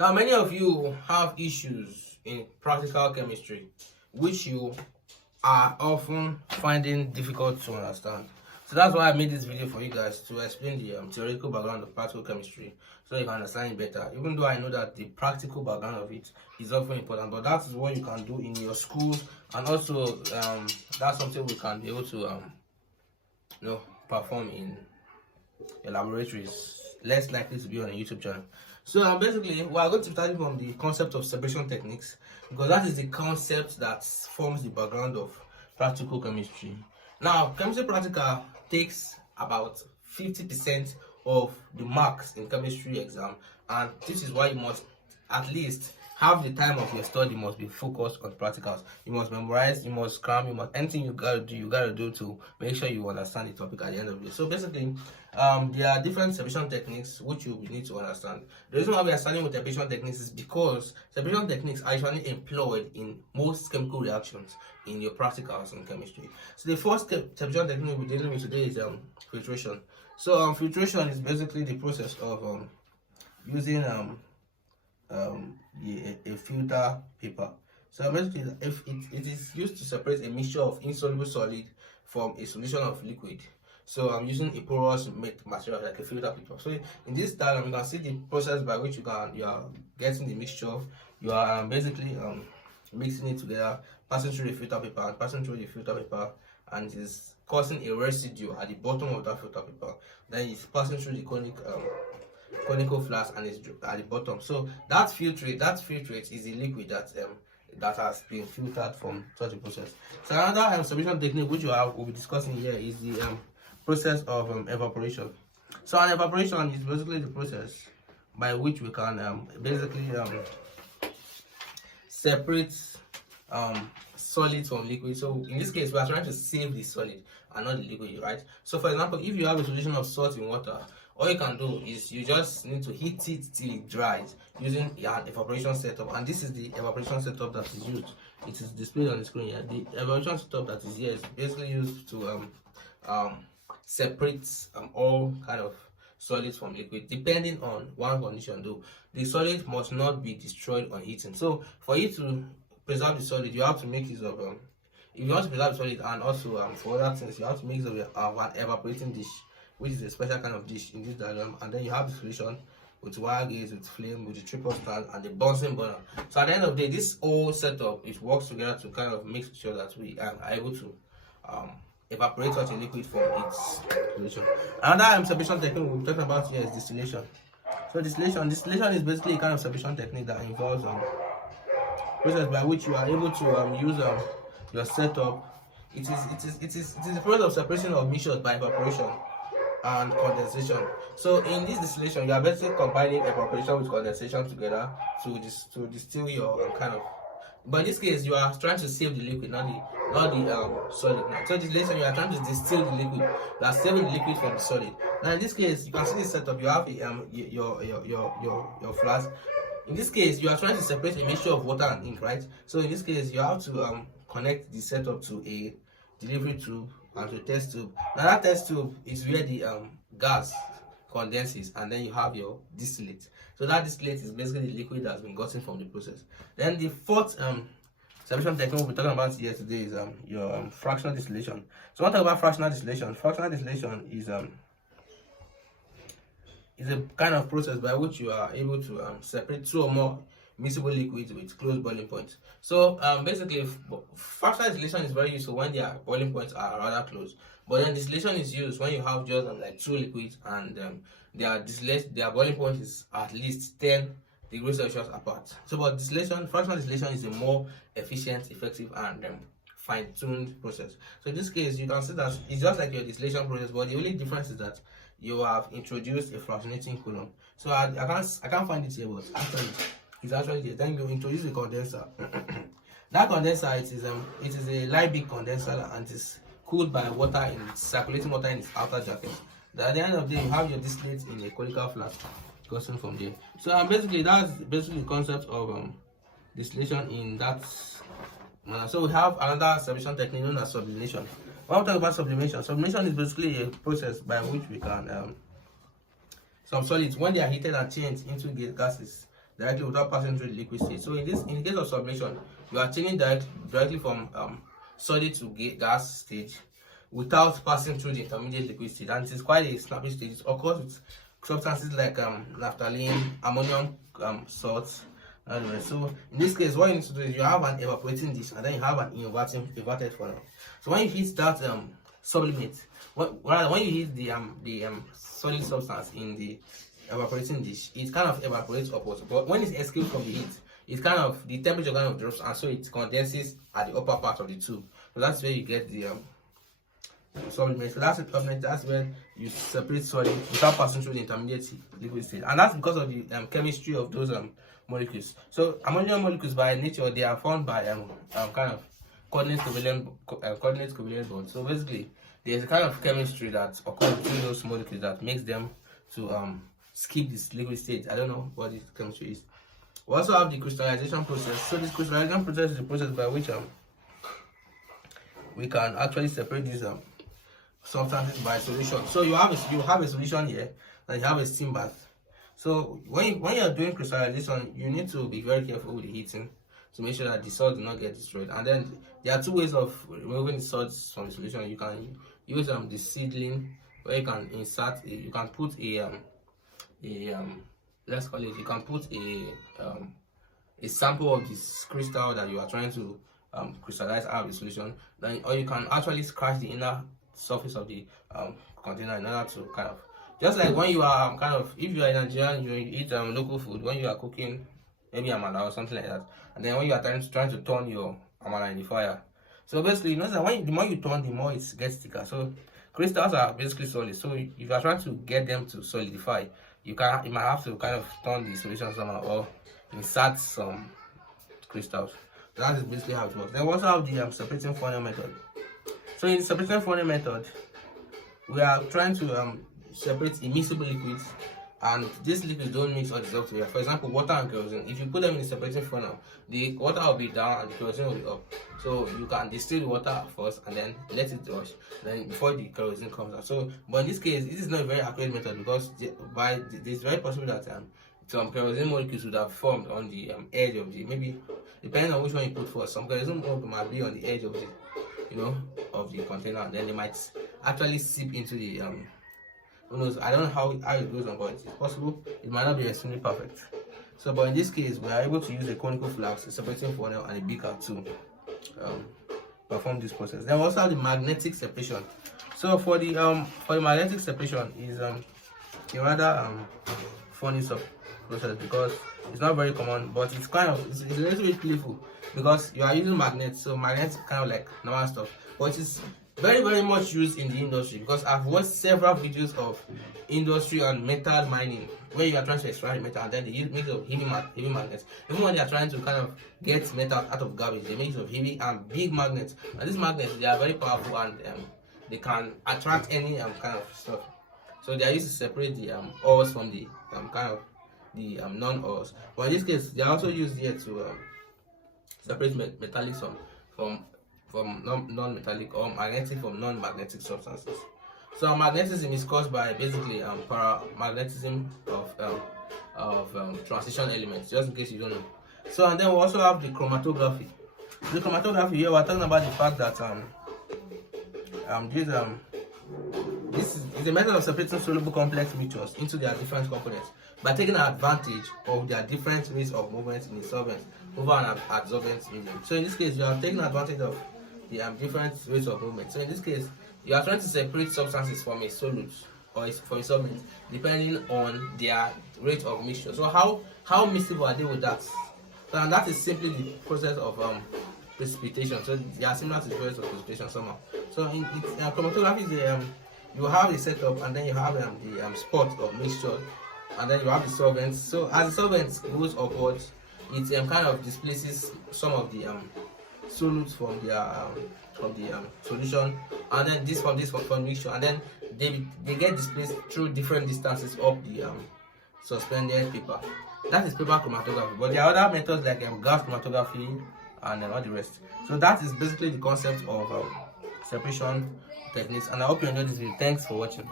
Now, many of you have issues in practical chemistry, which you are often finding difficult to understand. So that's why I made this video for you guys to explain the theoretical background of practical chemistry so you can understand it better. Even though I know that the practical background of it is often important, but that is what you can do in your school, and also that's something we can be able to perform in your laboratories, less likely to be on a YouTube channel. So basically, we are going to start from the concept of separation techniques, because that is the concept that forms the background of practical chemistry. Now, chemistry practical takes about 50% of the marks in chemistry exam, and this is why you must at least half the time of your study must be focused on practicals. You must memorize, you must cram, you must anything you gotta do to make sure you understand the topic at the end of the day. So basically, there are different separation techniques which you need to understand. The reason why we are starting with separation techniques is because separation techniques are usually employed in most chemical reactions in your practicals in chemistry. So the first separation technique we're dealing with today is filtration. So filtration is basically the process of using a filter paper. So basically, if it is used to separate a mixture of insoluble solid from a solution of liquid. So I'm using a porous material like a filter paper. So in this diagram, you can see the process by which you are getting the mixture. You are basically mixing it together, passing through the filter paper, and it is causing a residue at the bottom of that filter paper. Then it's passing through the conical flask and it's at the bottom. So that filtrate is the liquid that has been filtered from such a process. So another separation technique which we'll be discussing here is the process of evaporation. So an evaporation is basically the process by which we can basically separate solid from liquid. So in this case, we are trying to save the solid and not the liquid, right? So for example, if you have a solution of salt in water, all you can do is you just need to heat it till it dries using an evaporation setup, and this is the evaporation setup that is used. It is displayed on the screen here. The evaporation setup that is here is basically used to separate all kind of solids from liquid, depending on one condition though. The solid must not be destroyed on heating. So for you to preserve the solid, you have to make use of if you want to preserve the solid, and also for other things, you have to make use of an evaporating dish, which is a special kind of dish in this diagram, and then you have the solution with wire gauge, with flame, with the triple stand, and the Bunsen burner. So at the end of the day, this whole setup, it works together to kind of make sure that we are able to evaporate such a liquid from its solution. Another separation technique we're talking about here is distillation. So distillation is basically a kind of separation technique that involves process by which you are able to use your setup. It is the process of separation of mixtures by evaporation and condensation. So in this distillation, you are basically combining evaporation with condensation together to distill your kind of. But in this case, you are trying to save the liquid, not the solid. So distillation, you are trying to distill the liquid. You are saving the liquid from the solid. Now in this case, you can see this setup. You have your flask. In this case, you are trying to separate a mixture of water and ink, right? So in this case, you have to connect the setup to a delivery tube and to a test tube. Now that test tube is where the gas condenses, and then you have your distillate. So that distillate is basically the liquid that's been gotten from the process. Then the fourth separation technique we're talking about here today is your fractional distillation. So when we talk about fractional distillation is a kind of process by which you are able to separate two or more miscible liquids with close boiling points. So basically, fractional distillation is very useful when their boiling points are rather close. But then distillation is used when you have just like two liquids and their boiling point is at least 10 degrees Celsius apart. So but fractional distillation is a more efficient, effective, and fine-tuned process. So in this case, you can see that it's just like your distillation process, but the only difference is that you have introduced a fractionating column. So I can't find it here, but actually it's actually there. Then you introduce the condenser. That condenser, it is a Liebig condenser, and it's cooled by water circulating water in its outer jacket. Then at the end of the day, you have your distillate in a conical flask gotten from there. So basically that's basically the concept of distillation in that manner. So we have another separation technique known as sublimation. When we talk about sublimation is basically a process by which we can some solids, when they are heated and changed into gases, directly without passing through the liquid state. So in the case of sublimation, you are changing directly from solid to gas stage without passing through the intermediate liquid state, and it is quite a snappy stage. It occurs with substances like naphthalene, ammonium salts. So in this case, what you need to do is you have an evaporating dish and then you have an inverted funnel. So when you heat that sublimate, when you heat the solid substance in the evaporating dish, it kind of evaporates upwards. But when it escapes from the heat, it kind of the temperature kind of drops, and so it condenses at the upper part of the tube. So that's where you get the sublimate. So that's when you separate solid without passing through the intermediate liquid state, and that's because of the chemistry of those molecules. So ammonium molecules by nature, they are formed by kind of coordinate covalent bonds. So basically, there's a kind of chemistry that occurs between those molecules that makes them to skip this liquid state. I don't know what this chemistry is. We also have the crystallization process. So this crystallization process is the process by which we can actually separate these substances by solution. So you have a solution here, and you have a steam bath. So when you are doing crystallization, you need to be very careful with the heating to make sure that the salts do not get destroyed. And then there are two ways of removing the salts from the solution. You can use the seedling, where you can insert you can put let's call it, you can put a sample of this crystal that you are trying to crystallize out of the solution. Then, or you can actually scratch the inner surface of the container in order to kind of, just like when you are if you are in Nigeria, you eat local food, when you are cooking maybe amala or something like that, and then when you are trying to turn your amala in the fire. So basically, you know that the more you turn, the more it gets thicker. So crystals are basically solid. So if you are trying to get them to solidify, you might have to kind of turn the solution somehow or insert some crystals. So that is basically how it works. Then we also have the separating funnel method. So in the separating funnel method, we are trying to separate immiscible liquids, and these liquids don't mix or dissolve together. For example, water and kerosene. If you put them in the separating funnel, the water will be down and the kerosene will be up. So you can distill the water first and then let it wash, then before the kerosene comes out. So, but in this case, this is not a very accurate method, because it's very possible that some kerosene molecules would have formed on the edge of the, maybe depending on which one you put first. Some kerosene molecules might be on the edge of the of the container, and then they might actually seep into the who knows, I don't know how it goes on, but it's possible it might not be extremely perfect. So but in this case, we are able to use a conical flask, a separating funnel, and a beaker to perform this process. Then we also have the magnetic separation. So for the magnetic separation is a rather funny process, because it's not very common, but it's a little bit playful, because you are using magnets. So magnets kind of like normal stuff, but it's very, very much used in the industry, because I've watched several videos of industry and metal mining where you are trying to extract metal, and then they use of heavy magnets. Even when they are trying to kind of get metal out of garbage, they make use of heavy and big magnets. And these magnets, they are very powerful, and they can attract any kind of stuff. So they are used to separate the ores from the kind of the non-ores. But in this case, they are also used here to separate metallics from non-metallic, or magnetic from non-magnetic substances. So magnetism is caused by basically paramagnetism of transition elements, just in case you don't know. So and then we also have the chromatography. The chromatography here, we're talking about the fact that this is a method of separating soluble complex mixtures into their different components by taking advantage of their different rates of movement in the solvent over an absorbent medium. So in this case, you are taking advantage of the different rates of movement. So in this case, you are trying to separate substances from a solute or from a solvent depending on their rate of mixture. So how miscible are they with that? So, and that is simply the process of precipitation. So they are similar to the process of precipitation somehow. So in chromatography, you have a setup, and then you have the spot of mixture, and then you have the solvents. So as the solvent goes upwards, it kind of displaces some of the solutes from the solution, and then this from mixture, and then they get displaced through different distances up the suspended paper. That is paper chromatography. But there are other methods like gas chromatography and all the rest. So that is basically the concept of separation techniques, and I hope you enjoyed this video. Thanks for watching.